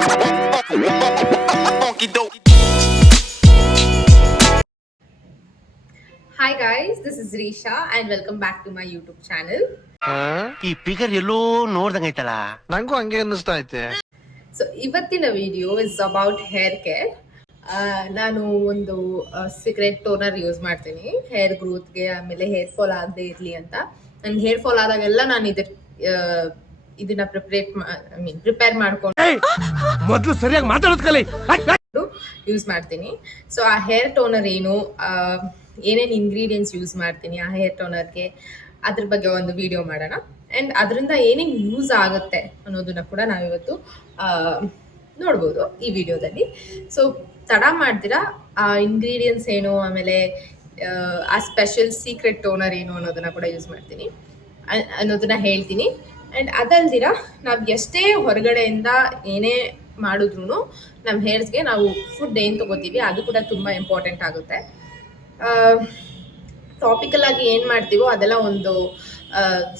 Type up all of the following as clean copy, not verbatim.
Hi guys, this is Risha and welcome back to my YouTube channel. ಈ figure ಎಲ್ಲೋ ನೋಡ್ದಂಗೈತಲ್ಲ ನಂಗೂ ಹಂಗೆ ಅನ್ನಿಸ್ತಾ ಐತೆ. So ಇವತ್ತಿನ video is about hair care. ನಾನು ಒಂದು ಸೀಕ್ರೆಟ್ ಟೋನರ್ ಯೂಸ್ ಮಾಡ್ತೀನಿ ಹೇರ್ ಗ್ರೋತ್ಗೆ, ಆಮೇಲೆ ಹೇರ್ ಫಾಲ್ ಆಗದೆ ಇರಲಿ ಅಂತ. ನನ್ನ ಹೇರ್ ಫಾಲ್ ಆದಾಗೆಲ್ಲ ನಾನು ಇದನ್ನ ಪ್ರಿಪೇರ್ ಮಾಡ್ಕೊಂಡು ಮೊದಲು ಸರಿಯಾಗಿ ಮಾತಾಡೋದ್ ಕಲಿ ಯೂಸ್ ಮಾಡ್ತೀನಿ. ಸೊ ಆ ಹೇರ್ ಟೋನರ್ ಏನು, ಏನೇನು ಇಂಗ್ರೀಡಿಯೆಂಟ್ಸ್ ಯೂಸ್ ಮಾಡ್ತೀನಿ ಆ ಹೇರ್ ಟೋನರ್ಗೆ, ಅದ್ರ ಬಗ್ಗೆ ಒಂದು ವಿಡಿಯೋ ಮಾಡೋಣ. ಆ್ಯಂಡ್ ಅದರಿಂದ ಏನೇನು ಯೂಸ್ ಆಗುತ್ತೆ ಅನ್ನೋದನ್ನ ಕೂಡ ನಾವಿವತ್ತು ನೋಡ್ಬೋದು ಈ ವಿಡಿಯೋದಲ್ಲಿ. ಸೊ ತಡ ಮಾಡ್ತೀರಾ ಆ ಇಂಗ್ರೀಡಿಯೆಂಟ್ಸ್ ಏನು, ಆಮೇಲೆ ಆ ಸ್ಪೆಷಲ್ ಸೀಕ್ರೆಟ್ ಟೋನರ್ ಏನು ಅನ್ನೋದನ್ನ ಕೂಡ ಯೂಸ್ ಮಾಡ್ತೀನಿ ಅನ್ನೋದನ್ನ ಹೇಳ್ತೀನಿ. ಆ್ಯಂಡ್ ಅದಲ್ದಿರ ನಾವು ಎಷ್ಟೇ ಹೊರಗಡೆಯಿಂದ ಏನೇ ಮಾಡಿದ್ರು ನಮ್ಮ ಹೇರ್ಸ್ಗೆ ನಾವು ಫುಡ್ ಏನು ತೊಗೋತೀವಿ ಅದು ಕೂಡ ತುಂಬ ಇಂಪಾರ್ಟೆಂಟ್ ಆಗುತ್ತೆ. ಟಾಪಿಕಲ್ ಆಗಿ ಏನು ಮಾಡ್ತೀವೋ ಅದೆಲ್ಲ ಒಂದು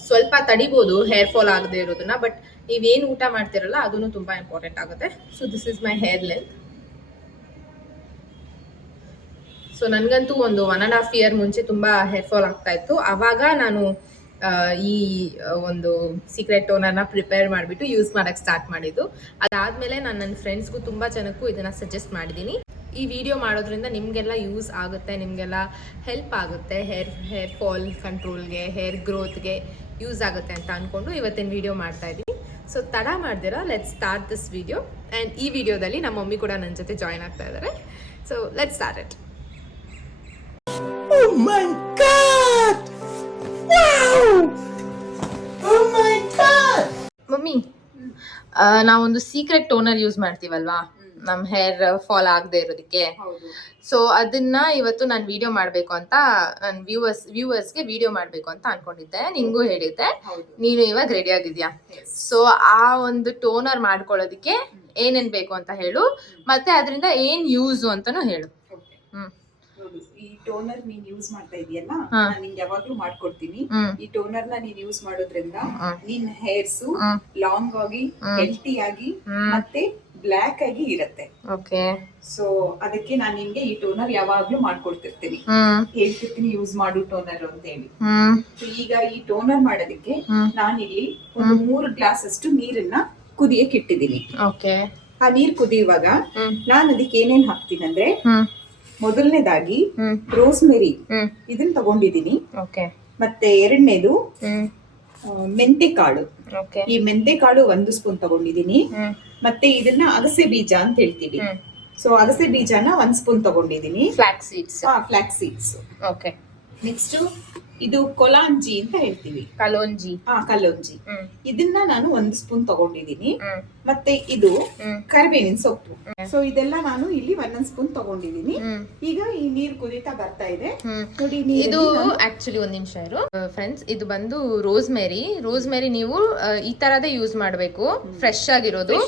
ಸ್ವಲ್ಪ ತಡಿಬೋದು ಹೇರ್ ಫಾಲ್ ಆಗದೆ ಇರೋದನ್ನ, ಬಟ್ ನೀವೇನು ಊಟ ಮಾಡ್ತಿರಲ್ಲ ಅದೂ ತುಂಬ ಇಂಪಾರ್ಟೆಂಟ್ ಆಗುತ್ತೆ. So this is my hair length. So ನನಗಂತೂ ಒಂದು 1.5 year ಮುಂಚೆ ತುಂಬ ಹೇರ್ ಫಾಲ್ ಆಗ್ತಾ ಇತ್ತು. ಆವಾಗ ನಾನು ಈ ಒಂದು ಸೀಕ್ರೆಟ್ ಟೋನರ್ನ ಪ್ರಿಪೇರ್ ಮಾಡಿಬಿಟ್ಟು ಯೂಸ್ ಮಾಡೋಕ್ಕೆ ಸ್ಟಾರ್ಟ್ ಮಾಡಿದ್ದು. ಅದಾದಮೇಲೆ ನಾನು ನನ್ನ ಫ್ರೆಂಡ್ಸ್ಗೂ ತುಂಬ ಜನಕ್ಕೂ ಇದನ್ನು ಸಜೆಸ್ಟ್ ಮಾಡಿದ್ದೀನಿ. ಈ ವಿಡಿಯೋ ಮಾಡೋದ್ರಿಂದ ನಿಮಗೆಲ್ಲ ಯೂಸ್ ಆಗುತ್ತೆ, ನಿಮಗೆಲ್ಲ ಹೆಲ್ಪ್ ಆಗುತ್ತೆ, ಹೇರ್ ಫಾಲ್ ಕಂಟ್ರೋಲ್ಗೆ, ಹೇರ್ ಗ್ರೋತ್ಗೆ ಯೂಸ್ ಆಗುತ್ತೆ ಅಂತ ಅಂದ್ಕೊಂಡು ಇವತ್ತಿನ ವಿಡಿಯೋ ಮಾಡ್ತಾ ಇದ್ದೀನಿ. ಸೊ ತಡ ಮಾಡ್ದಿರಾ let start this video. And ಈ ವಿಡಿಯೋದಲ್ಲಿ ನಮ್ಮ ಮಮ್ಮಿ ಕೂಡ ನನ್ನ ಜೊತೆ ಜಾಯ್ನ್ ಆಗ್ತಾ ಇದ್ದಾರೆ. So let start it. Oh my god! Wow! Oh my god! Mummy, ನಾವೊಂದು ಸೀಕ್ರೆಟ್ ಟೋನರ್ ಯೂಸ್ ಮಾಡ್ತೀವಲ್ವಾ ನಮ್ಮ ಹೇರ್ ಫಾಲ್ ಆಗದೆ ಇರೋದಕ್ಕೆ. ಸೊ ಅದನ್ನ ಇವತ್ತು ನಾನು ವಿಡಿಯೋ ಮಾಡಬೇಕು ಅಂತ ನನ್ನ ವ್ಯೂವರ್ಸ್ಗೆ ವಿಡಿಯೋ ಮಾಡಬೇಕು ಅಂತ ಅನ್ಕೊಂಡಿದ್ದೆ. ನಿಂಗೂ ಹೇಳಿದ್ದೆ, ನೀನು ಇವಾಗ ರೆಡಿ ಆಗಿದ್ಯಾ? ಸೊ ಆ ಒಂದು ಟೋನರ್ ಮಾಡ್ಕೊಳ್ಳೋದಕ್ಕೆ ಏನೇನು ಬೇಕು ಅಂತ ಹೇಳು, ಮತ್ತೆ ಅದರಿಂದ ಏನು ಯೂಸು ಅಂತಲೂ ಹೇಳು. ಈ ಟೋನರ್ ನೀನ್ ಯೂಸ್ ಮಾಡ್ತಾ ಇದೀಯಲ್ಲ, ನಾನು ನಿಂಗೆ ಯಾವಾಗ್ಲೂ ಮಾಡ್ಕೊಡ್ತೀನಿ. ಈ ಟೋನರ್ ನ ನೀನ್ ಯೂಸ್ ಮಾಡೋದ್ರಿಂದ ನಿನ್ ಹೇರ್ಸ್ ಲಾಂಗ್ ಆಗಿ, ಹೆಲ್ತಿ ಆಗಿ, ಮತ್ತೆ ಬ್ಲಾಕ್ ಆಗಿ ಇರತ್ತೆ. ಸೊ ಅದಕ್ಕೆ ನಾನು ನಿನ್ಗೆ ಈ ಟೋನರ್ ಯಾವಾಗ್ಲೂ ಮಾಡ್ಕೊಡ್ತಿರ್ತೀನಿ, ಹೇಳ್ತಿರ್ತೀನಿ ಯೂಸ್ ಮಾಡು ಟೋನರ್ ಅಂತ ಹೇಳಿ. ಈಗ ಈ ಟೋನರ್ ಮಾಡೋದಕ್ಕೆ ನಾನಿಲ್ಲಿ ಒಂದು 3 ಗ್ಲಾಸ್ ಅಷ್ಟು ನೀರನ್ನ ಕುದಿಯಕ್ಕೆ ಇಟ್ಟಿದ್ದೀನಿ. ಆ ನೀರ್ ಕುದಿಯುವಾಗ ನಾನು ಅದಕ್ಕೆ ಏನೇನ್ ಹಾಕ್ತೀನಿ ಅಂದ್ರೆ, ಮೊದಲನೇದಾಗಿ ರೋಸ್ಮೆರಿ ಇದನ್ನ ತಗೊಂಡಿದ್ದೀನಿ. ಮತ್ತೆ ಎರಡನೇದು ಮೆಂತೆ ಕಾಳು. ಈ ಮೆಂತೆ ಕಾಳು 1 ಸ್ಪೂನ್ ತಗೊಂಡಿದ್ದೀನಿ. ಮತ್ತೆ ಇದನ್ನ ಅಗಸೆ ಬೀಜ ಅಂತ ಹೇಳ್ತೀವಿ. ಸೊ ಅಗಸೆ ಬೀಜನ 1 ಸ್ಪೂನ್ ತಗೊಂಡಿದ್ದೀನಿ. Flax seeds. ನೆಕ್ಸ್ಟ್ ಇದು ಕೊಲಾಂಜಿ ಅಂತ ಹೇಳ್ತೀವಿ, ಕಲೋಂಜಿ. ಇದನ್ನ ನಾನು 1 ಸ್ಪೂನ್ ತಗೊಂಡಿದ್ದೀನಿ. ಮತ್ತೆ ಇದು ಕರಿಬೇವಿನ ಸೊಪ್ಪು. ಸೊ ಇದೆಲ್ಲ ನಾನು ಇಲ್ಲಿ 1 ಸ್ಪೂನ್ ತಗೊಂಡಿದ್ದೀನಿ. ಈಗ ಈ ನೀರು ಕುದೀತಾ ಬರ್ತಾ ಇದೆ ನೋಡಿ. ಇದು ಆಕ್ಚುಲಿ ಒಂದ್ ನಿಮಿಷ ಇರು ಫ್ರೆಂಡ್ಸ್, ಇದು ಬಂದು ರೋಸ್ಮೆರಿ ನೀವು ಈ ತರದೇ ಯೂಸ್ ಮಾಡ್ಬೇಕು, ಫ್ರೆಶ್ ಆಗಿರೋದು.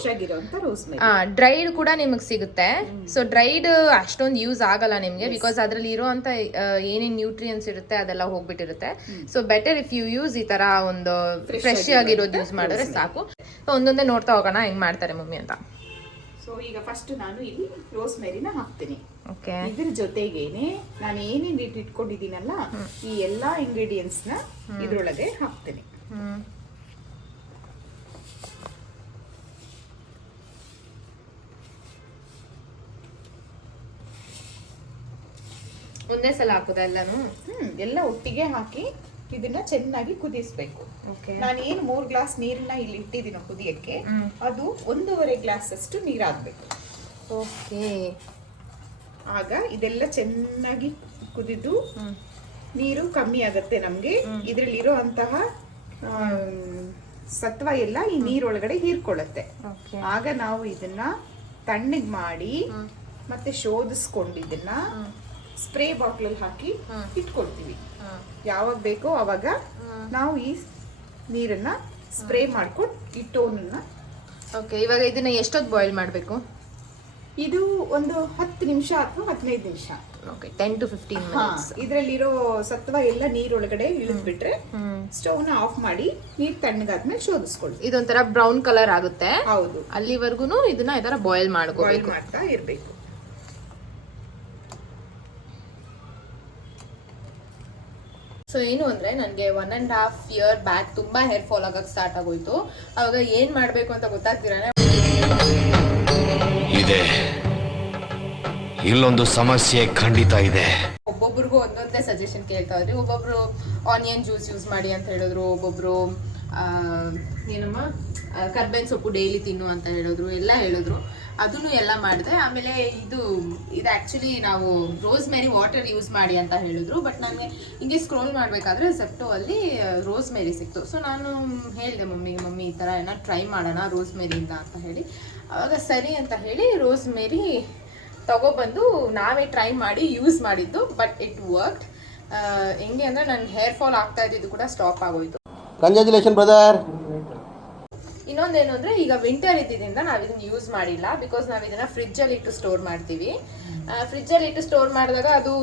ಡ್ರೈಡ್ ಕೂಡ ನಿಮಗ್ ಸಿಗುತ್ತೆ. ಸೊ ಡ್ರೈಡ್ ಅಷ್ಟೊಂದು ಯೂಸ್ ಆಗಲ್ಲ ನಿಮ್ಗೆ, ಬಿಕಾಸ್ ಅದ್ರಲ್ಲಿ ಇರೋಂತ ಏನೇನ್ ನ್ಯೂಟ್ರಿಯನ್ಸ್ ಇರುತ್ತೆ ಅದೆಲ್ಲ ಹೋಗ್ಬಿಟ್ಟಿರುತ್ತೆ. So better if you use ಈ ತರ ಒಂದು ಫ್ರೆಶ್ ಆಗಿರೋದು ಯೂಸ್ ಮಾಡಿದ್ರೆ ಸಾಕು. ಒಂದೊಂದೇ ನೋಡ್ತಾ ಹೋಗೋಣ ಹೆಂಗ್ ಮಾಡ್ತಾರೆ ಮಮ್ಮಿ ಅಂತ. ಸೊ ಈಗ ಫಸ್ಟ್ ನಾನು ಇಲ್ಲಿ ರೋಸ್ಮೆರಿನ ಹಾಕ್ತೀನಿ. ಇದ್ರ ಜೊತೆಗೇನೆ ನಾನು ಏನೇನ್ ಇಟ್ಕೊಂಡಿದ್ದೀನಲ್ಲ ಈ ಎಲ್ಲಾ ಇಂಗ್ರೀಡಿಯೆಂಟ್ಸ್ ನ ಇದ್ರೊಳಗೆ ಹಾಕ್ತೀನಿ. ಒಂದೇ ಸಲ ಹಾಕುದ ಎಲ್ಲಾನು? ಎಲ್ಲ ಒಟ್ಟಿಗೆ ಹಾಕಿ ಇದನ್ನ ಚೆನ್ನಾಗಿ ಕುದಿಸ್ಬೇಕು. ನಾನು ಏನು 3 ಗ್ಲಾಸ್ ನೀರನ್ನ ಇಲ್ಲಿ ಇಟ್ಟಿದ್ದೀನೋ ಕುದಿಯಕ್ಕೆ, ಅದು 1.5 ಗ್ಲಾಸ್ ಅಷ್ಟು ನೀರಾಗಬೇಕು. ಆಗ ಇದೆಲ್ಲ ಚೆನ್ನಾಗಿ ಕುದಿದು ನೀರು ಕಮ್ಮಿ ಆಗತ್ತೆ ನಮ್ಗೆ. ಇದ್ರಲ್ಲಿರೋ ಅಂತಹ ಸತ್ವ ಎಲ್ಲ ಈ ನೀರೊಳಗಡೆ ಹೀರ್ಕೊಳ್ಳುತ್ತೆ. ಆಗ ನಾವು ಇದನ್ನ ತಣ್ಣಗೆ ಮಾಡಿ ಮತ್ತೆ ಶೋಧಿಸ್ಕೊಂಡು ಇದನ್ನ ಸ್ಪ್ರೇ ಬಾಟ್ಲಲ್ಲಿ ಹಾಕಿ ಇಟ್ಕೊಳ್ತೀವಿ. ಯಾವಾಗ ಬೇಕೋ ಅವಾಗ ನಾವು ಈ ನೀರನ್ನ ಸ್ಪ್ರೇ ಮಾಡ್ಕೊಂಡು ಈ ಟೋನನ್ನ. ಇವಾಗ ಇದನ್ನ ಎಷ್ಟೊತ್ತು ಬಾಯ್ಲ್ ಮಾಡಬೇಕು? ಇದು ಒಂದು 10 ನಿಮಿಷ ಅಥವಾ 15 ನಿಮಿಷ. Okay 10 to 15 minutes. ಇದ್ರಲ್ಲಿರೋ ಸತ್ವ ಎಲ್ಲ ನೀರೊಳಗಡೆ ಇಳಿದ್ಬಿಟ್ರೆ ಸ್ಟವ್ ನ ಆಫ್ ಮಾಡಿ ನೀರ್ ತಣ್ಣಗಾದ್ಮೇಲೆ ಶೋಧಿಸ್ಕೊಳ್ಳಿ. ಇದೊಂಥರ ಬ್ರೌನ್ ಕಲರ್ ಆಗುತ್ತೆ. ಹೌದು, ಅಲ್ಲಿವರೆಗೂ ಇದನ್ನ ಈ ತರ ಬಾಯ್ಲ್ ಮಾಡ್ಕೋಬೇಕು. ಮಾಡ್ತಾ ಇರ್ಬೇಕು. ಸೊ ಏನು ಅಂದ್ರೆ ನನಗೆ 1.5 year ಬ್ಯಾಕ್ ತುಂಬಾ ಹೇರ್ ಫಾಲ್ ಆಗಕ್ಕೆ ಸ್ಟಾರ್ಟ್ ಆಗೋಯ್ತು. ಅವಾಗ ಏನ್ ಮಾಡ್ಬೇಕು ಅಂತ ಗೊತ್ತಾಗ್ತಿರಾನೆ ಇದೆ, ಇಲ್ಲೊಂದು ಸಮಸ್ಯೆ ಖಂಡಿತ ಇದೆ. ಒಬ್ಬೊಬ್ರಿಗೂ ಒಂದೊಂದೇ ಸಜೆಷನ್ ಕೇಳ್ತಾ ಇದ್ರಿ. ಒಬ್ಬೊಬ್ರು ಆನಿಯನ್ ಜ್ಯೂಸ್ ಯೂಸ್ ಮಾಡಿ ಅಂತ ಹೇಳಿದ್ರು, ಒಬ್ಬೊಬ್ರು ಏನಮ್ಮ ಕರ್ಬೇವಿನ ಸೊಪ್ಪು ಡೈಲಿ ತಿನ್ನು ಅಂತ ಹೇಳಿದ್ರು, ಎಲ್ಲ ಹೇಳಿದ್ರು. ಅದನ್ನು ಎಲ್ಲ ಮಾಡಿದೆ. ಆಮೇಲೆ ಇದು ಆ್ಯಕ್ಚುಲಿ ನಾವು ರೋಸ್ಮೇರಿ ವಾಟರ್ ಯೂಸ್ ಮಾಡಿ ಅಂತ ಹೇಳಿದ್ರು. ಬಟ್ ನನಗೆ ಹಿಂಗೆ ಸ್ಕ್ರೋಲ್ ಮಾಡಬೇಕಾದ್ರೆ ಜೆಪ್ಟೋ ಅಲ್ಲಿ ರೋಸ್ಮೇರಿ ಸಿಕ್ತು. ಸೊ ನಾನು ಹೇಳಿದೆ ಮಮ್ಮಿ ಈ ಥರ ಏನೋ ಟ್ರೈ ಮಾಡೋಣ ರೋಸ್ಮೇರಿಯಿಂದ ಅಂತ ಹೇಳಿ. ಆವಾಗ ಸರಿ ಅಂತ ಹೇಳಿ ರೋಸ್ಮೇರಿ ತಗೊಬಂದು ನಾವೇ ಟ್ರೈ ಮಾಡಿ ಯೂಸ್ ಮಾಡಿದ್ದು. But it worked. ಹೆಂಗೆ ಅಂದರೆ ನನ್ನ ಹೇರ್ ಫಾಲ್ ಆಗ್ತಾ ಇದ್ದಿದ್ದು ಕೂಡ ಸ್ಟಾಪ್ ಆಗೋಯ್ತು. Congratulation brother. ಇನ್ನೊಂದೇನು ಅಂದರೆ ಈಗ ವಿಂಟರ್ ಇದ್ದಿದ್ದರಿಂದ ನಾವು ಇದನ್ನ ಯೂಸ್ ಮಾಡಿಲ್ಲ. ಬಿಕಾಸ್ ನಾವು ಇದನ್ನ ಫ್ರಿಜ್ಜಲ್ಲಿ ಇಟ್ಟು ಸ್ಟೋರ್ ಮಾಡ್ತೀವಿ. ಫ್ರಿಜ್ಜಲ್ಲಿ ಇಟ್ಟು ಸ್ಟೋರ್ ಮಾಡಿದಾಗ ಅದು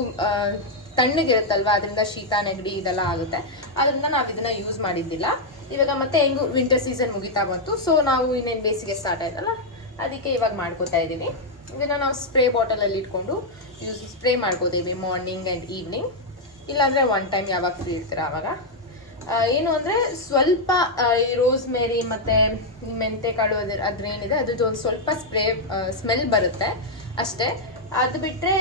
ತಣ್ಣಗಿರುತ್ತಲ್ವ, ಅದರಿಂದ ಶೀತ ನೆಗಡಿ ಇದೆಲ್ಲ ಆಗುತ್ತೆ. ಅದರಿಂದ ನಾವು ಇದನ್ನ ಯೂಸ್ ಮಾಡಿದ್ದಿಲ್ಲ. ಇವಾಗ ಮತ್ತೆ ಹೆಂಗು ವಿಂಟರ್ ಸೀಸನ್ ಮುಗಿತಾ ಬಂತು. ಸೊ ನಾವು ಇನ್ನೇನು ಬೇಸಿಗೆ ಸ್ಟಾರ್ಟ್ ಆಯ್ತಲ್ಲ, ಅದಕ್ಕೆ ಇವಾಗ ಮಾಡ್ಕೋತಾ ಇದ್ದೀವಿ. ಇದನ್ನು ನಾವು ಸ್ಪ್ರೇ ಬಾಟಲಲ್ಲಿ ಇಟ್ಕೊಂಡು ಸ್ಪ್ರೇ ಮಾಡ್ಕೋತೀವಿ ಮಾರ್ನಿಂಗ್ ಆ್ಯಂಡ್ ಈವ್ನಿಂಗ್. ಇಲ್ಲಾಂದರೆ ಒನ್ ಟೈಮ್ ಯಾವಾಗ ಫ್ರೀ ಇರ್ತೀರ ಆವಾಗ. ಏನು ಅಂದರೆ ಸ್ವಲ್ಪ ಈ ರೋಸ್ಮೇರಿ ಮತ್ತು ಮೆಂತೆಕಾಳು ಅದ್ರೇನಿದೆ ಅದ್ರದ್ದು ಒಂದು ಸ್ವಲ್ಪ ಸ್ಮೆಲ್ ಬರುತ್ತೆ ಅಷ್ಟೇ. ಅದು ಬಿಟ್ಟರೆ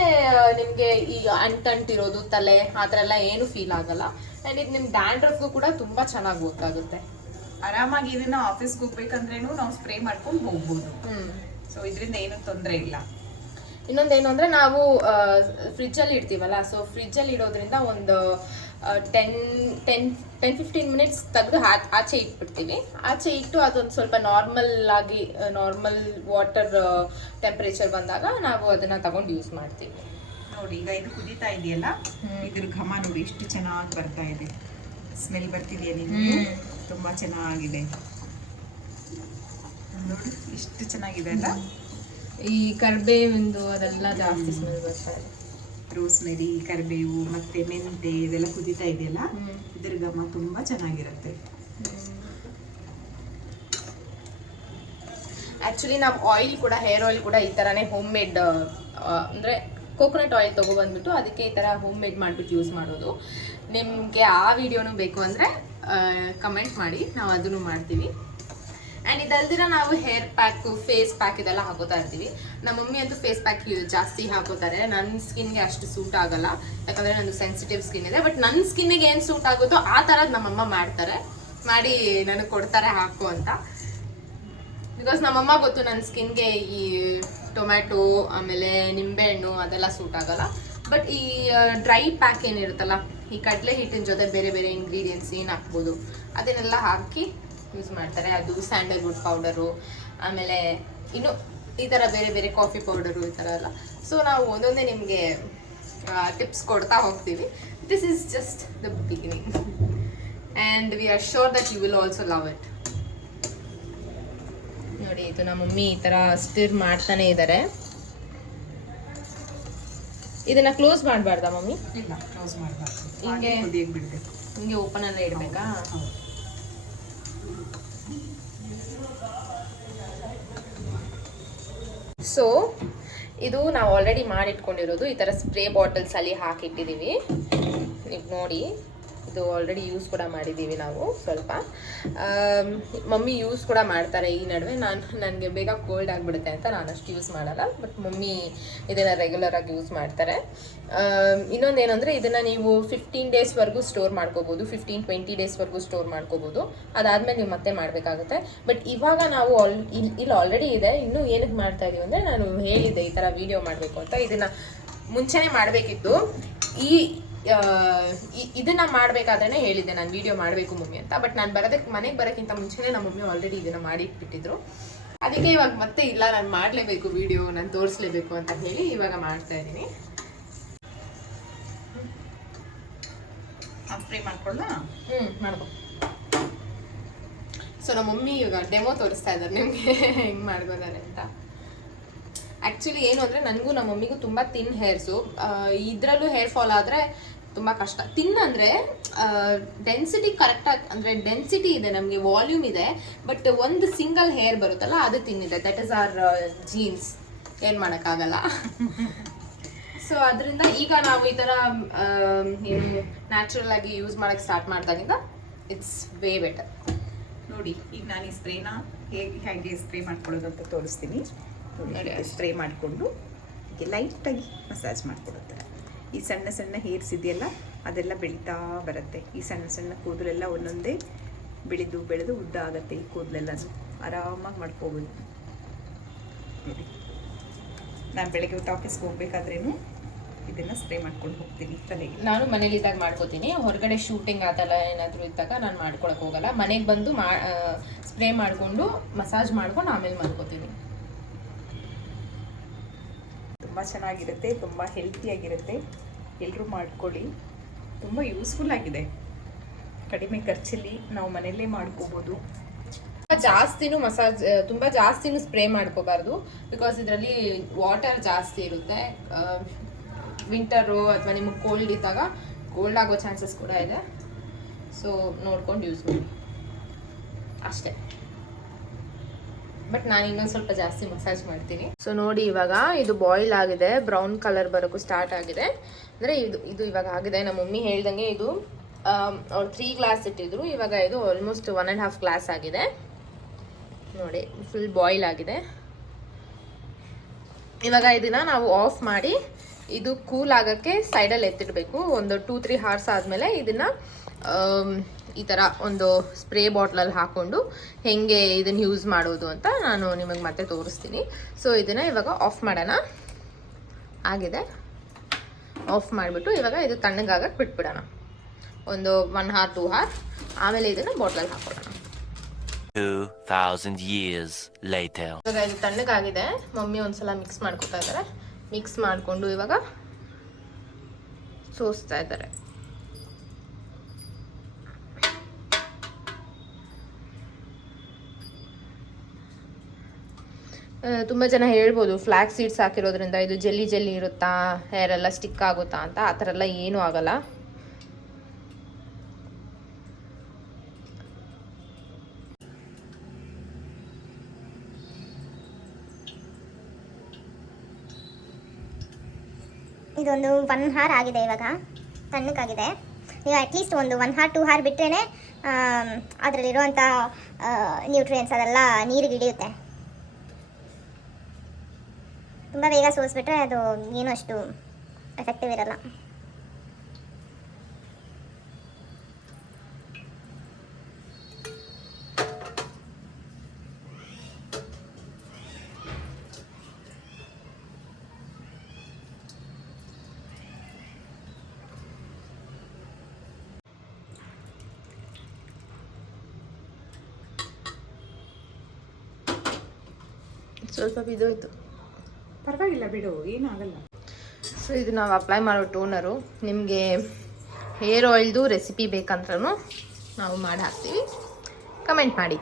ನಿಮಗೆ ಈಗ ಅಂಟಿರೋದು ತಲೆ ಆ ಥರ ಎಲ್ಲ ಏನು ಫೀಲ್ ಆಗಲ್ಲ. ಆ್ಯಂಡ್ ಇದು ನಿಮ್ಮ ಡ್ಯಾಂಡ್ರಫ್ಗೂ ಕೂಡ ತುಂಬ ಚೆನ್ನಾಗಿ ವರ್ಕ್ ಆಗುತ್ತೆ. ಆರಾಮಾಗಿ ಇದನ್ನ ಆಫೀಸ್ಗೆ ಹೋಗ್ಬೇಕಂದ್ರೇನು ನಾವು ಸ್ಪ್ರೇ ಮಾಡ್ಕೊಂಡು ಹೋಗ್ಬೋದು. ಸೊ ಇದರಿಂದ ಏನು ತೊಂದರೆ ಇಲ್ಲ. ಇನ್ನೊಂದೇನು ಅಂದರೆ ನಾವು ಫ್ರಿಜ್ಜಲ್ಲಿ ಇಡ್ತೀವಲ್ಲ, ಸೊ ಫ್ರಿಜ್ಜಲ್ಲಿ ಇಡೋದ್ರಿಂದ ಒಂದು 10-15 ಮಿನಿಟ್ಸ್ ತೆಗೆದು ಆಚೆ ಇಟ್ಬಿಡ್ತೀವಿ. ಆಚೆ ಇಟ್ಟು ಅದೊಂದು ಸ್ವಲ್ಪ ನಾರ್ಮಲ್ ವಾಟರ್ ಟೆಂಪ್ರೇಚರ್ ಬಂದಾಗ ನಾವು ಅದನ್ನು ತಗೊಂಡು ಯೂಸ್ ಮಾಡ್ತೀವಿ. ನೋಡಿ ಈಗ ಇದು ಕುದೀತಾ ಇದೆಯಲ್ಲ, ಇದ್ರ ಘಮ ನೋಡಿ ಎಷ್ಟು ಚೆನ್ನಾಗಿ ಬರ್ತಾ ಇದೆ. ಸ್ಮೆಲ್ ಬರ್ತಿದೆಯಾ ನಿಮಗೆ? ತುಂಬಾ ಚೆನ್ನಾಗಿದೆ ನೋಡಿ, ಎಷ್ಟು ಚೆನ್ನಾಗಿದೆ ಅಲ್ಲ. ಈ ಕರಿಬೇವಿಂದು ಅದೆಲ್ಲ ಜಾಸ್ತಿ ಸ್ಮೆಲ್ ಬರ್ತಾ ಇದೆ. ರೋಸ್ಮೆರಿ, ಕರಿಬೇವು ಮತ್ತೆ ಮೆಂತೆ ಇದೆಲ್ಲ ಕುದೀತಾ ಇದೆಯಲ್ಲ, ಇದ್ರ ಘಮ ತುಂಬಾ ಚೆನ್ನಾಗಿರುತ್ತೆ. ಆ್ಯಕ್ಚುಲಿ ನಾವು ಆಯಿಲ್ ಕೂಡ, ಹೇರ್ ಆಯಿಲ್ ಕೂಡ ಈ ಥರನೇ ಹೋಮ್ ಮೇಡ್ ಅಂದರೆ ಕೋಕೋನಟ್ ಆಯಿಲ್ ತೊಗೊಬಂದ್ಬಿಟ್ಟು ಅದಕ್ಕೆ ಈ ಥರ ಹೋಮ್ ಮೇಡ್ ಮಾಡಿಬಿಟ್ಟು ಯೂಸ್ ಮಾಡೋದು. ನಿಮಗೆ ಆ ವಿಡಿಯೋನು ಬೇಕು ಅಂದರೆ ಕಮೆಂಟ್ ಮಾಡಿ, ನಾವು ಅದನ್ನು ಮಾಡ್ತೀವಿ. ಆ್ಯಂಡ್ ಇದಲ್ದಿರ ನಾವು ಹೇರ್ ಪ್ಯಾಕು, ಫೇಸ್ ಪ್ಯಾಕ್ ಇದೆಲ್ಲ ಹಾಕೋತಾ ಇರ್ತೀವಿ. ನಮ್ಮ ಮಮ್ಮಿ ಅಂತೂ ಫೇಸ್ ಪ್ಯಾಕ್ ಜಾಸ್ತಿ ಹಾಕೋತಾರೆ. ನನ್ನ ಸ್ಕಿನ್ಗೆ ಅಷ್ಟು ಸೂಟ್ ಆಗಲ್ಲ, ಯಾಕಂದರೆ ನಂದು ಸೆನ್ಸಿಟಿವ್ ಸ್ಕಿನ್ ಇದೆ. ಬಟ್ ನನ್ನ ಸ್ಕಿನ್ನಿಗೆ ಏನು ಸೂಟ್ ಆಗುತ್ತೋ ಆ ಥರದ್ದು ನಮ್ಮಮ್ಮ ಮಾಡಿ ನನಗೆ ಕೊಡ್ತಾರೆ ಹಾಕು ಅಂತ. ಬಿಕಾಸ್ ನಮ್ಮಮ್ಮ ಗೊತ್ತು ನನ್ನ ಸ್ಕಿನ್ಗೆ ಈ ಟೊಮ್ಯಾಟೊ ಆಮೇಲೆ ನಿಂಬೆಹಣ್ಣು ಅದೆಲ್ಲ ಸೂಟ್ ಆಗಲ್ಲ. ಬಟ್ ಈ ಡ್ರೈ ಪ್ಯಾಕ್ ಏನಿರುತ್ತಲ್ಲ, ಈ ಕಡಲೆ ಹಿಟ್ಟಿನ ಜೊತೆ ಬೇರೆ ಬೇರೆ ಇಂಗ್ರೀಡಿಯೆಂಟ್ಸ್ ಏನು ಹಾಕ್ಬೋದು ಅದನ್ನೆಲ್ಲ ಹಾಕಿ ಯೂಸ್ ಮಾಡ್ತಾರೆ. ಅದು ಸ್ಯಾಂಡಲ್ವುಡ್ ಪೌಡರು, ಆಮೇಲೆ ಇನ್ನು ಈ ಥರ ಬೇರೆ ಬೇರೆ ಕಾಫಿ ಪೌಡರು ಈ ಥರ ಎಲ್ಲ. ಸೊ ನಾವು ಒಂದೊಂದೇ ನಿಮಗೆ ಟಿಪ್ಸ್ ಕೊಡ್ತಾ ಹೋಗ್ತೀವಿ. This is just the beginning and we are sure that you will also love it. ನೋಡಿ, ಇದು ನಮ್ಮ ಮಮ್ಮಿ ಈ ಥರ ಸ್ಟಿರ್ ಮಾಡ್ತಾನೆ ಇದ್ದಾರೆ. ಇದನ್ನ ಕ್ಲೋಸ್ ಮಾಡಬಾರ್ದಾ ಮಮ್ಮಿ? ಇಲ್ಲ, ಕ್ಲೋಸ್ ಮಾಡಬಾರ್ದು. ಹಿಂಗೆ ಕುದಿಯಕ್ಕೆ ಬಿಡಬೇಕು. ಹಿಂಗೆ ಓಪನ್ ಅಲ್ಲೇ ಇಡಬೇಕಾ? ಸೊ ಇದು ನಾವು ಆಲ್ರೆಡಿ ಮಾಡಿಟ್ಕೊಂಡಿರೋದು ಈ ಥರ ಸ್ಪ್ರೇ ಬಾಟಲ್ಸಲ್ಲಿ ಹಾಕಿಟ್ಟಿದ್ದೀವಿ. ನೀವು ನೋಡಿ, ಇದು ಆಲ್ರೆಡಿ ಯೂಸ್ ಕೂಡ ಮಾಡಿದ್ದೀವಿ ನಾವು ಸ್ವಲ್ಪ. ಮಮ್ಮಿ ಯೂಸ್ ಕೂಡ ಮಾಡ್ತಾರೆ ಈ ನಡುವೆ. ನನಗೆ ಬೇಗ ಕೋಲ್ಡ್ ಆಗಿಬಿಡುತ್ತೆ ಅಂತ ನಾನು ಅಷ್ಟು ಯೂಸ್ ಮಾಡಲ್ಲ. ಬಟ್ ಮಮ್ಮಿ ಇದನ್ನು ರೆಗ್ಯುಲರಾಗಿ ಯೂಸ್ ಮಾಡ್ತಾರೆ. ಇನ್ನೊಂದೇನೆಂದರೆ ಇದನ್ನು ನೀವು 15 ಡೇಸ್ವರೆಗೂ ಸ್ಟೋರ್ ಮಾಡ್ಕೋಬೋದು, 15-20 ಡೇಸ್ವರೆಗೂ ಸ್ಟೋರ್ ಮಾಡ್ಕೋಬೋದು. ಅದಾದಮೇಲೆ ನೀವು ಮತ್ತೆ ಮಾಡಬೇಕಾಗುತ್ತೆ. ಬಟ್ ಇವಾಗ ನಾವು ಇಲ್ಲಿ ಆಲ್ರೆಡಿ ಇದೆ. ಇನ್ನೂ ಏನಕ್ಕೆ ಮಾಡ್ತಾ ಇದೀವಿ ಅಂದರೆ, ನಾನು ಹೇಳಿದ್ದೆ ಈ ಥರ ವೀಡಿಯೋ ಮಾಡಬೇಕು ಅಂತ. ಇದನ್ನು ಮುಂಚೆನೇ ಮಾಡಬೇಕಿತ್ತು. ಇದನ್ನ ಮಾಡಬೇಕಾದ್ರೆ ಹೇಳಿದ್ದೆ ನಾನು ವಿಡಿಯೋ ಮಾಡಬೇಕು ಮಮ್ಮಿ ಅಂತ. ಬಟ್ ನಾನು ಮನೆಗೆ ಬರೋಕ್ಕಿಂತ ಮುಂಚೆನೇ ನಮ್ಮ ಮಮ್ಮಿ ಆಲ್ರೆಡಿ ಇದನ್ನು ಮಾಡಿ ಇಟ್ಬಿಟ್ಟಿದ್ರು. ಅದಕ್ಕೆ ಇವಾಗ ಮತ್ತೆ ಇಲ್ಲ, ನಾನು ಮಾಡಲೇಬೇಕು ವಿಡಿಯೋ, ನಾನು ತೋರಿಸ್ಲೇಬೇಕು ಅಂತ ಹೇಳಿ ಇವಾಗ ಮಾಡ್ತಾ ಇದ್ದೀನಿ. ಸ್ಪ್ರೇ ಮಾಡ್ಕೊಳ್ಳ ಮಾಡ್ಕೊ. ಸೊ ನಮ್ಮ ಮಮ್ಮಿ ಇವಾಗ ಡೆಮೋ ತೋರಿಸ್ತಾ ಇದ್ದಾರೆ ನಿಮಗೆ ಹೆಂಗೆ ಮಾಡ್ಕೋತಾರೆ ಅಂತ. ಆ್ಯಕ್ಚುಲಿ ಏನು ಅಂದರೆ ನನಗೂ ನಮ್ಮ ಮಮ್ಮಿಗೂ ತುಂಬ ತಿನ್ ಹೇರ್ಸು. ಇದರಲ್ಲೂ ಹೇರ್ ಫಾಲ್ ಆದರೆ ತುಂಬ ಕಷ್ಟ. ತಿನ್ ಅಂದರೆ ಡೆನ್ಸಿಟಿ ಕರೆಕ್ಟಾಗಿ, ಅಂದರೆ ಡೆನ್ಸಿಟಿ ಇದೆ, ನಮಗೆ ವಾಲ್ಯೂಮ್ ಇದೆ, ಬಟ್ ಒಂದು ಸಿಂಗಲ್ ಹೇರ್ ಬರುತ್ತಲ್ಲ ಅದು ತಿನ್ನಿದೆ. ದಟ್ ಇಸ್ ಆರ್ ಜೀನ್ಸ್, ಏನು ಮಾಡೋಕ್ಕಾಗಲ್ಲ. ಸೊ ಅದರಿಂದ ಈಗ ನಾವು ಈ ಥರ ಏನು ನ್ಯಾಚುರಲ್ ಆಗಿ ಯೂಸ್ ಮಾಡೋಕ್ಕೆ ಸ್ಟಾರ್ಟ್ ಮಾಡಿದಾಗಿಂದ ಇಟ್ಸ್ ವೇ ಬೆಟರ್. ನೋಡಿ ಈಗ ನಾನು ಈ ಸ್ಪ್ರೇನ ಹೇಗೆ ಸ್ಪ್ರೇ ಮಾಡ್ಕೊಳ್ಳೋದು ಅಂತ ತೋರಿಸ್ತೀನಿ. ನೋಡಿ ಸ್ಪ್ರೇ ಮಾಡಿಕೊಂಡು ಹೀಗೆ ಲೈಟಾಗಿ ಮಸಾಜ್ ಮಾಡ್ಕೊಡುತ್ತೆ. ಈ ಸಣ್ಣ ಸಣ್ಣ ಹೇರ್ಸ್ ಇದೆಯಲ್ಲ ಅದೆಲ್ಲ ಬೆಳೀತಾ ಬರುತ್ತೆ. ಈ ಸಣ್ಣ ಸಣ್ಣ ಕೂದಲೆಲ್ಲ ಒಂದೊಂದೇ ಬೆಳೆದು ಉದ್ದ ಆಗುತ್ತೆ. ಈ ಕೂದಲೆಲ್ಲನೂ ಆರಾಮಾಗಿ ಮಾಡ್ಕೋಬೋದು. ನೋಡಿ ನಾನು ಬೆಳಗ್ಗೆ ಹೊತ್ತು ಆಫೀಸ್ಗೆ ಹೋಗ್ಬೇಕಾದ್ರೇನು ಇದನ್ನು ಸ್ಪ್ರೇ ಮಾಡ್ಕೊಂಡು ಹೋಗ್ತೀನಿ ತಲೆಗೆ. ನಾನು ಮನೇಲಿ ಇದ್ದಾಗ ಮಾಡ್ಕೋತೀನಿ, ಹೊರಗಡೆ ಶೂಟಿಂಗ್ ಆ ಥರ ಏನಾದರೂ ಇದ್ದಾಗ ನಾನು ಮಾಡ್ಕೊಳಕ್ಕೆ ಹೋಗಲ್ಲ. ಮನೆಗೆ ಬಂದು ಸ್ಪ್ರೇ ಮಾಡಿಕೊಂಡು ಮಸಾಜ್ ಮಾಡ್ಕೊಂಡು ಆಮೇಲೆ ಮಾಡ್ಕೋತೀನಿ. ತುಂಬ ಚೆನ್ನಾಗಿರುತ್ತೆ, ತುಂಬ ಹೆಲ್ತಿಯಾಗಿರುತ್ತೆ. ಎಲ್ಲರೂ ಮಾಡ್ಕೊಳ್ಳಿ, ತುಂಬ ಯೂಸ್ಫುಲ್ ಆಗಿದೆ. ಕಡಿಮೆ ಖರ್ಚಲ್ಲಿ ನಾವು ಮನೆಯಲ್ಲೇ ಮಾಡ್ಕೋಬೋದು. ತುಂಬ ಜಾಸ್ತಿನೂ ಸ್ಪ್ರೇ ಮಾಡ್ಕೋಬಾರ್ದು, ಬಿಕಾಸ್ ಇದರಲ್ಲಿ ವಾಟರ್ ಜಾಸ್ತಿ ಇರುತ್ತೆ. ವಿಂಟರು ಅಥವಾ ನಿಮಗೆ ಕೋಲ್ಡ್ ಇದ್ದಾಗ ಕೋಲ್ಡ್ ಆಗೋ ಚಾನ್ಸಸ್ ಕೂಡ ಇದೆ. ಸೊ ನೋಡ್ಕೊಂಡು ಯೂಸ್ ಮಾಡಿ ಅಷ್ಟೇ. ಬಟ್ ನಾನು ಇನ್ನೊಂದು ಸ್ವಲ್ಪ ಜಾಸ್ತಿ ಮಸಾಜ್ ಮಾಡ್ತೀನಿ. ಸೊ ನೋಡಿ ಇವಾಗ ಇದು ಬಾಯ್ಲ್ ಆಗಿದೆ, ಬ್ರೌನ್ ಕಲರ್ ಬರೋಕ್ಕೂ ಸ್ಟಾರ್ಟ್ ಆಗಿದೆ. ಅಂದರೆ ಇದು ಇವಾಗ ಆಗಿದೆ. ನಮ್ಮ ಮಮ್ಮಿ ಹೇಳ್ದಂಗೆ ಇದು ಅವ್ರು 3 ಗ್ಲಾಸ್ ಇಟ್ಟಿದ್ರು, ಇವಾಗ ಇದು ಆಲ್ಮೋಸ್ಟ್ 1.5 ಗ್ಲಾಸ್ ಆಗಿದೆ. ನೋಡಿ ಫುಲ್ ಬಾಯ್ಲ್ ಆಗಿದೆ. ಇವಾಗ ಇದನ್ನು ನಾವು ಆಫ್ ಮಾಡಿ ಇದು ಕೂಲ್ ಆಗೋಕ್ಕೆ ಸೈಡಲ್ಲಿ ಎತ್ತಿಡಬೇಕು. ಒಂದು 2-3 hours ಆದಮೇಲೆ ಇದನ್ನು ಈ ಥರ ಒಂದು ಸ್ಪ್ರೇ ಬಾಟ್ಲಲ್ಲಿ ಹಾಕ್ಕೊಂಡು ಹೇಗೆ ಇದನ್ನು ಯೂಸ್ ಮಾಡೋದು ಅಂತ ನಾನು ನಿಮಗೆ ಮತ್ತೆ ತೋರಿಸ್ತೀನಿ. ಸೊ ಇದನ್ನು ಇವಾಗ ಆಫ್ ಮಾಡೋಣ. ಆಗಿದೆ, ಆಫ್ ಮಾಡಿಬಿಟ್ಟು ಇವಾಗ ಇದು ತಣ್ಣಗಾಗಕ್ಕೆ ಬಿಟ್ಬಿಡೋಣ ಒಂದು 1 hour 2 hours. ಆಮೇಲೆ ಇದನ್ನು ಬಾಟ್ಲಲ್ಲಿ ಹಾಕೊಳ್ಳೋಣ. 2000 years later. ಇವಾಗ ಇದು ತಣ್ಣಗಾಗಿದೆ. ಮಮ್ಮಿ ಒಂದ್ಸಲ ಮಿಕ್ಸ್ ಮಾಡ್ಕೊತಾ ಇದ್ದಾರೆ. ಮಿಕ್ಸ್ ಮಾಡಿಕೊಂಡು ಇವಾಗ ಸೋಸ್ತಾ ಇದ್ದಾರೆ. ತುಂಬ ಜನ ಹೇಳ್ಬೋದು ಫ್ಲ್ಯಾಕ್ಸ್ ಸೀಡ್ಸ್ ಹಾಕಿರೋದ್ರಿಂದ ಇದು ಜೆಲ್ಲಿ ಇರುತ್ತಾ, ಹೇರ್ ಎಲ್ಲ ಸ್ಟಿಕ್ ಆಗುತ್ತಾ ಅಂತ. ಆ ಥರ ಎಲ್ಲ ಏನೂ ಆಗಲ್ಲ. ಇದೊಂದು 1 hour ಆಗಿದೆ, ಇವಾಗ ತಣ್ಣಕ್ಕಾಗಿದೆ. ನೀವು ಅಟ್ಲೀಸ್ಟ್ ಒಂದು 1 hour 2 hour ಬಿಟ್ಟರೆ ಅದರಲ್ಲಿರುವಂಥ ನ್ಯೂಟ್ರಿಯೆಂಟ್ಸ್ ಅದೆಲ್ಲ ನೀರಿಗೆ ಹಿಡಿಯುತ್ತೆ. ತುಂಬ ಬೇಗ ಸೋಸ್ಬಿಟ್ರೆ ಅದು ಏನೂ ಅಷ್ಟು ಎಫೆಕ್ಟಿವ್ ಇರಲ್ಲ. ಸ್ವಲ್ಪ ಬಿದ್ದೋಯ್ತು, ಪರವಾಗಿಲ್ಲ ಬಿಡು, ಏನಾಗಲ್ಲ. ಸೊ ಇದು ನಾವು ಅಪ್ಲೈ ಮಾಡೋ ಟೋನರು. ನಿಮಗೆ ಹೇರ್ ಆಯಿಲ್ದು ರೆಸಿಪಿ ಬೇಕಂದ್ರೂ ನಾವು ಮಾಡಿ ಹಾಕ್ತೀವಿ, ಕಮೆಂಟ್ ಮಾಡಿ.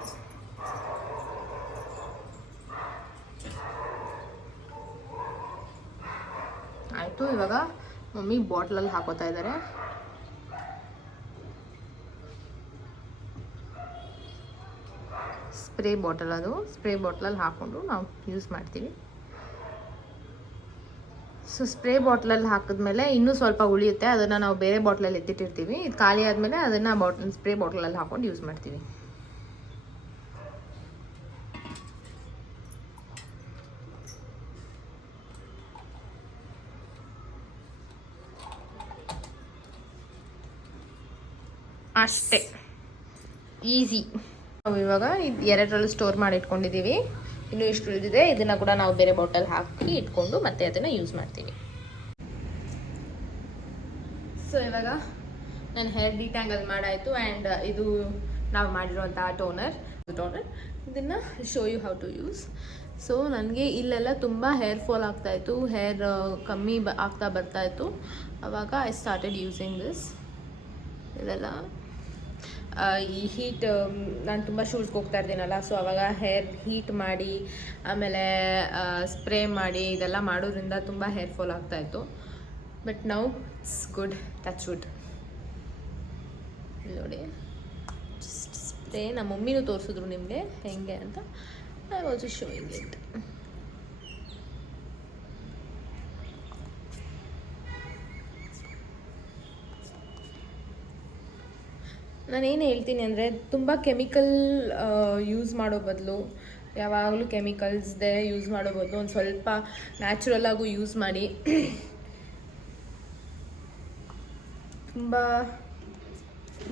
ಆಯಿತು, ಇವಾಗ ಮಮ್ಮಿ ಬಾಟ್ಲಲ್ಲಿ ಹಾಕೋತಾ ಇದ್ದಾರೆ. ಸ್ಪ್ರೇ ಬಾಟಲ್, ಅದು ಸ್ಪ್ರೇ ಬಾಟ್ಲಲ್ಲಿ ಹಾಕ್ಕೊಂಡು ನಾವು ಯೂಸ್ ಮಾಡ್ತೀವಿ. ಸೊ ಸ್ಪ್ರೇ ಬಾಟ್ಲಲ್ಲಿ ಹಾಕಿದ್ಮೇಲೆ ಇನ್ನೂ ಸ್ವಲ್ಪ ಉಳಿಯುತ್ತೆ, ಅದನ್ನು ನಾವು ಬೇರೆ ಬಾಟ್ಲಲ್ಲಿ ಎತ್ತಿಟ್ಟಿರ್ತೀವಿ. ಇದು ಖಾಲಿ ಆದಮೇಲೆ ಅದನ್ನು ಸ್ಪ್ರೇ ಬಾಟ್ಲಲ್ಲಿ ಹಾಕ್ಕೊಂಡು ಯೂಸ್ ಮಾಡ್ತೀವಿ. ಅಷ್ಟೇ, ಈಸಿ. ನಾವು ಇವಾಗ ಇದು 2 ಸ್ಟೋರ್ ಮಾಡಿ ಇಟ್ಕೊಂಡಿದ್ದೀವಿ. ಇನ್ನೂ ಇಷ್ಟು ಉಳಿದಿದೆ, ಇದನ್ನು ಕೂಡ ನಾವು ಬೇರೆ ಬಾಟಲ್ ಹಾಕಿ ಇಟ್ಕೊಂಡು ಮತ್ತೆ ಅದನ್ನು ಯೂಸ್ ಮಾಡ್ತೀವಿ. ಸೊ ಇವಾಗ ನನ್ನ ಹೇರ್ ಡಿಟ್ಯಾಂಗಲ್ ಮಾಡಾಯಿತು. ಆ್ಯಂಡ್ ಇದು ನಾವು ಮಾಡಿರುವಂಥ ಟೋನರ್ ಇದನ್ನು show you how to use. So ನನಗೆ ಇಲ್ಲೆಲ್ಲ ತುಂಬ ಹೇರ್ ಫಾಲ್ ಆಗ್ತಾಯಿತ್ತು, ಹೇರ್ ಕಮ್ಮಿ ಆಗ್ತಾ ಬರ್ತಾಯಿತ್ತು. ಆವಾಗ ಐ ಸ್ಟಾರ್ಟೆಡ್ ಯೂಸಿಂಗ್ ದಿಸ್. ಇದೆಲ್ಲ ಈ ಹೀಟ್ ನಾನು ತುಂಬ ಶೂಟ್ಸ್ಗೆ ಹೋಗ್ತಾ ಇರ್ತೀನಲ್ಲ, ಸೊ ಅವಾಗ ಹೇರ್ ಹೀಟ್ ಮಾಡಿ ಆಮೇಲೆ ಸ್ಪ್ರೇ ಮಾಡಿ ಇದೆಲ್ಲ ಮಾಡೋದ್ರಿಂದ ತುಂಬ ಹೇರ್ ಫಾಲ್ ಆಗ್ತಾಯಿತ್ತು. But now it's good, touch wood. ನೋಡಿ ಜಸ್ಟ್ ಸ್ಪ್ರೇ, ನಮ್ಮ ಮಮ್ಮಿನೂ ತೋರಿಸಿದ್ರು ನಿಮಗೆ ಹೆಂಗೆ ಅಂತ. I also showing it. ನಾನೇನು ಹೇಳ್ತೀನಿ ಅಂದರೆ, ತುಂಬ ಕೆಮಿಕಲ್ ಯೂಸ್ ಮಾಡೋ ಬದಲು, ಯಾವಾಗಲೂ ಕೆಮಿಕಲ್ಸ್ದೇ ಯೂಸ್ ಮಾಡೋ ಬದಲು ಒಂದು ಸ್ವಲ್ಪ ನ್ಯಾಚುರಲ್ಲಾಗೂ ಯೂಸ್ ಮಾಡಿ. ತುಂಬ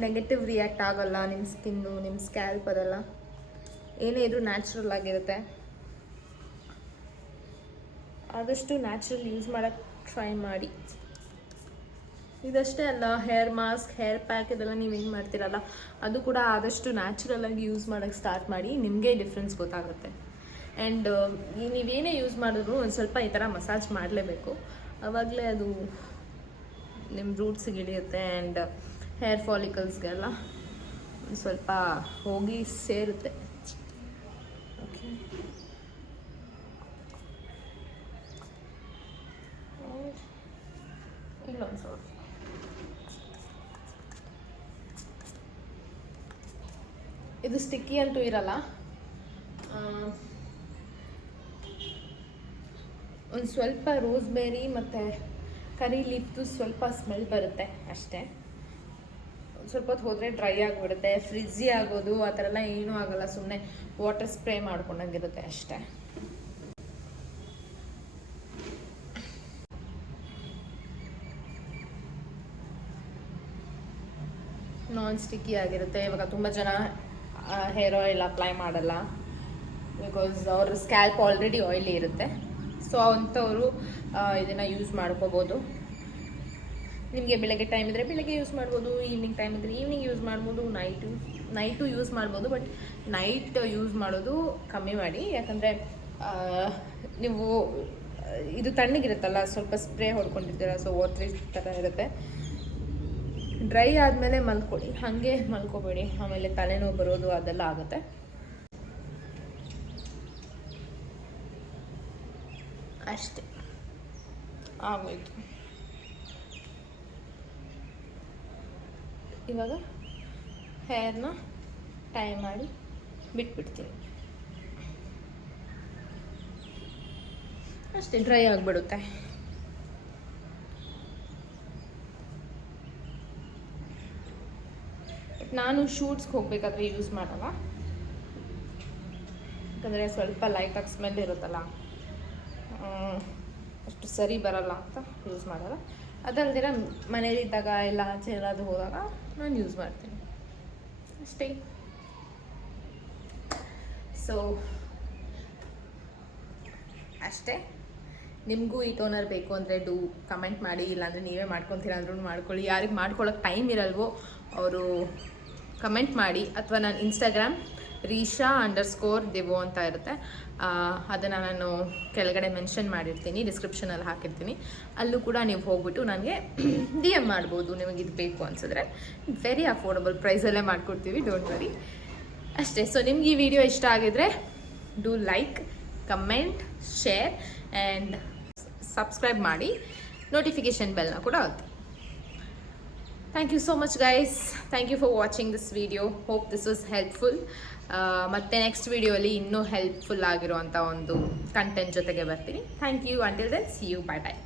ನೆಗೆಟಿವ್ ರಿಯಾಕ್ಟ್ ಆಗೋಲ್ಲ ನಿಮ್ಮ ಸ್ಕಿನ್ನು, ನಿಮ್ಮ ಸ್ಕ್ಯಾಲ್ಪ್, ಅದೆಲ್ಲ ಏನೇ ಇದ್ರೂ ನ್ಯಾಚುರಲ್ ಆಗಿರುತ್ತೆ. ಆದಷ್ಟು ನ್ಯಾಚುರಲ್ ಯೂಸ್ ಮಾಡೋಕ್ಕೆ ಟ್ರೈ ಮಾಡಿ. ಇದಷ್ಟೇ ಅಲ್ಲ, ಹೇರ್ ಮಾಸ್ಕ್, ಹೇರ್ ಪ್ಯಾಕ್ ಇದೆಲ್ಲ ನೀವೇನು ಮಾಡ್ತೀರಲ್ಲ, ಅದು ಕೂಡ ಆದಷ್ಟು ನ್ಯಾಚುರಲಾಗಿ ಯೂಸ್ ಮಾಡೋಕ್ಕೆ ಸ್ಟಾರ್ಟ್ ಮಾಡಿ. ನಿಮಗೆ ಡಿಫ್ರೆನ್ಸ್ ಗೊತ್ತಾಗುತ್ತೆ. ಆ್ಯಂಡ್ ನೀವೇನೇ ಯೂಸ್ ಮಾಡಿದ್ರು ಒಂದು ಸ್ವಲ್ಪ ಈ ಥರ ಮಸಾಜ್ ಮಾಡಲೇಬೇಕು. ಆವಾಗಲೇ ಅದು ನಿಮ್ಮ ರೂಟ್ಸಿಗೆ ಇಳಿಯುತ್ತೆ ಆ್ಯಂಡ್ ಹೇರ್ ಫಾಲಿಕಲ್ಸ್ಗೆಲ್ಲ ಒಂದು ಸ್ವಲ್ಪ ಹೋಗಿ ಸೇರುತ್ತೆ. ಓಕೆ, ಇಲ್ಲೊಂದು ಸ್ವಲ್ಪ ಇದು ಸ್ಟಿಕ್ಕಿ ಅಂತೂ ಇರಲ್ಲ. ಒಂದು ಸ್ವಲ್ಪ ರೋಸ್ಬೇರಿ ಮತ್ತು ಕರಿ ಲೀಫ್ದು ಸ್ವಲ್ಪ ಸ್ಮೆಲ್ ಬರುತ್ತೆ ಅಷ್ಟೇ. ಒಂದು ಸ್ವಲ್ಪ ಹೊತ್ತು ಹೋದರೆ ಡ್ರೈ ಆಗಿಬಿಡುತ್ತೆ, ಫ್ರಿಜ್ಜಿ ಆಗೋದು ಆ ಥರ ಎಲ್ಲ ಏನೂ ಆಗೋಲ್ಲ. ಸುಮ್ಮನೆ ವಾಟರ್ ಸ್ಪ್ರೇ ಮಾಡ್ಕೊಂಡಂಗಿರುತ್ತೆ ಅಷ್ಟೇ. ನಾನ್ ಸ್ಟಿಕ್ಕಿ ಆಗಿರುತ್ತೆ. ಇವಾಗ ತುಂಬ ಜನ ಹೇರ್ ಆಯಿಲ್ ಅಪ್ಲೈ ಮಾಡಲ್ಲ, ಬಿಕಾಸ್ ಅವ್ರ ಸ್ಕ್ಯಾಲ್ಪ್ ಆಲ್ರೆಡಿ ಆಯಿಲಿ ಇರುತ್ತೆ. ಸೊ ಅಂಥವರು ಇದನ್ನು ಯೂಸ್ ಮಾಡ್ಕೋಬೋದು. ನಿಮಗೆ ಬೆಳಗ್ಗೆ ಟೈಮ್ ಇದ್ದರೆ ಬೆಳಗ್ಗೆ ಯೂಸ್ ಮಾಡ್ಬೋದು, ಈವ್ನಿಂಗ್ ಟೈಮ್ ಇದ್ದರೆ ಈವ್ನಿಂಗ್ ಯೂಸ್ ಮಾಡ್ಬೋದು, ನೈಟು ಯೂಸ್ ಮಾಡ್ಬೋದು. ಬಟ್ ನೈಟ್ ಯೂಸ್ ಮಾಡೋದು ಕಮ್ಮಿ ಮಾಡಿ, ಯಾಕಂದರೆ ನೀವು ಇದು ತಣ್ಣಗಿರುತ್ತಲ್ಲ, ಸ್ವಲ್ಪ ಸ್ಪ್ರೇ ಹೊಡ್ಕೊಂಡಿರ್ತೀರ, ಸೊ ವಾಟ್ರಿ ಥರ ಇರುತ್ತೆ. ಡ್ರೈ ಆದಮೇಲೆ ಮಲ್ಕೊಳ್ಳಿ, ಹಾಗೆ ಮಲ್ಕೋಬೇಡಿ, ಆಮೇಲೆ ತಲೆನೋವು ಬರೋದು ಅದೆಲ್ಲ ಆಗುತ್ತೆ. ಅಷ್ಟೇ, ಆಗೋಯ್ತು. ಇವಾಗ ಹೇರ್ನ ಟೈ ಮಾಡಿ ಬಿಟ್ಬಿಡ್ತೀನಿ. ಅಷ್ಟೇ, ಡ್ರೈ ಆಗಿಬಿಡುತ್ತೆ. ನಾನು ಶೂಟ್ಸ್ಗೆ ಹೋಗಬೇಕಾದ್ರೆ ಯೂಸ್ ಮಾಡಲ್ಲ, ಯಾಕಂದರೆ ಸ್ವಲ್ಪ ಲೈಟಾಗಿ ಸ್ಮೆಲ್ ಇರುತ್ತಲ್ಲ, ಅಷ್ಟು ಸರಿ ಬರಲ್ಲ ಅಂತ ಯೂಸ್ ಮಾಡಲ್ಲ. ಅದಲ್ದಿರ ಮನೇಲಿದ್ದಾಗ ಎಲ್ಲ ಆಚೆ ಎಲ್ಲಾದರೂ ಹೋದಾಗ ನಾನು ಯೂಸ್ ಮಾಡ್ತೀನಿ ಅಷ್ಟೇ. ಸೊ ಅಷ್ಟೇ. ನಿಮಗೂ ಈ ಟೋನರ್ ಬೇಕು ಅಂದರೆ ಕಮೆಂಟ್ ಮಾಡಿ, ಇಲ್ಲಾಂದರೆ ನೀವೇ ಮಾಡ್ಕೊತೀರ ಅಂದ್ರೂ ಮಾಡ್ಕೊಳ್ಳಿ. ಯಾರಿಗೆ ಮಾಡ್ಕೊಳ್ಳೋಕೆ ಟೈಮ್ ಇರಲ್ವೋ ಅವರು ಕಮೆಂಟ್ ಮಾಡಿ, ಅಥವಾ ನಾನು ಇನ್ಸ್ಟಾಗ್ರಾಮ್ Risha_Devo ಅಂತ ಇರುತ್ತೆ, ಅದನ್ನು ನಾನು ಕೆಳಗಡೆ ಮೆನ್ಷನ್ ಮಾಡಿರ್ತೀನಿ, ಡಿಸ್ಕ್ರಿಪ್ಷನಲ್ಲಿ ಹಾಕಿರ್ತೀನಿ. ಅಲ್ಲೂ ಕೂಡ ನೀವು ಹೋಗ್ಬಿಟ್ಟು ನನಗೆ DM ಮಾಡ್ಬೋದು, ನಿಮಗೆ ಇದು ಬೇಕು ಅನಿಸಿದ್ರೆ. ವೆರಿ ಅಫೋರ್ಡಬಲ್ ಪ್ರೈಸಲ್ಲೇ ಮಾಡಿಕೊಡ್ತೀವಿ, ಡೋಂಟ್ ವರಿ. ಅಷ್ಟೇ. ಸೊ ನಿಮ್ಗೆ ಈ ವಿಡಿಯೋ ಇಷ್ಟ ಆಗಿದ್ರೆ do like, comment, share and subscribe ಮಾಡಿ. ನೋಟಿಫಿಕೇಷನ್ ಬೆಲ್ನ ಕೂಡ ಒತ್ತಿ. Thank you so much guys. Thank you for watching this video. Hope this was helpful. ಮತ್ತೆ ನೆಕ್ಸ್ಟ್ ವಿಡಿಯೋಲಿ ಇನ್ನೂ ಹೆಲ್ಪ್ಫುಲ್ ಆಗಿರುವಂಥ ಒಂದು ಕಂಟೆಂಟ್ ಜೊತೆಗೆ ಬರ್ತೀನಿ. Thank you. Until then, see you. Bye bye.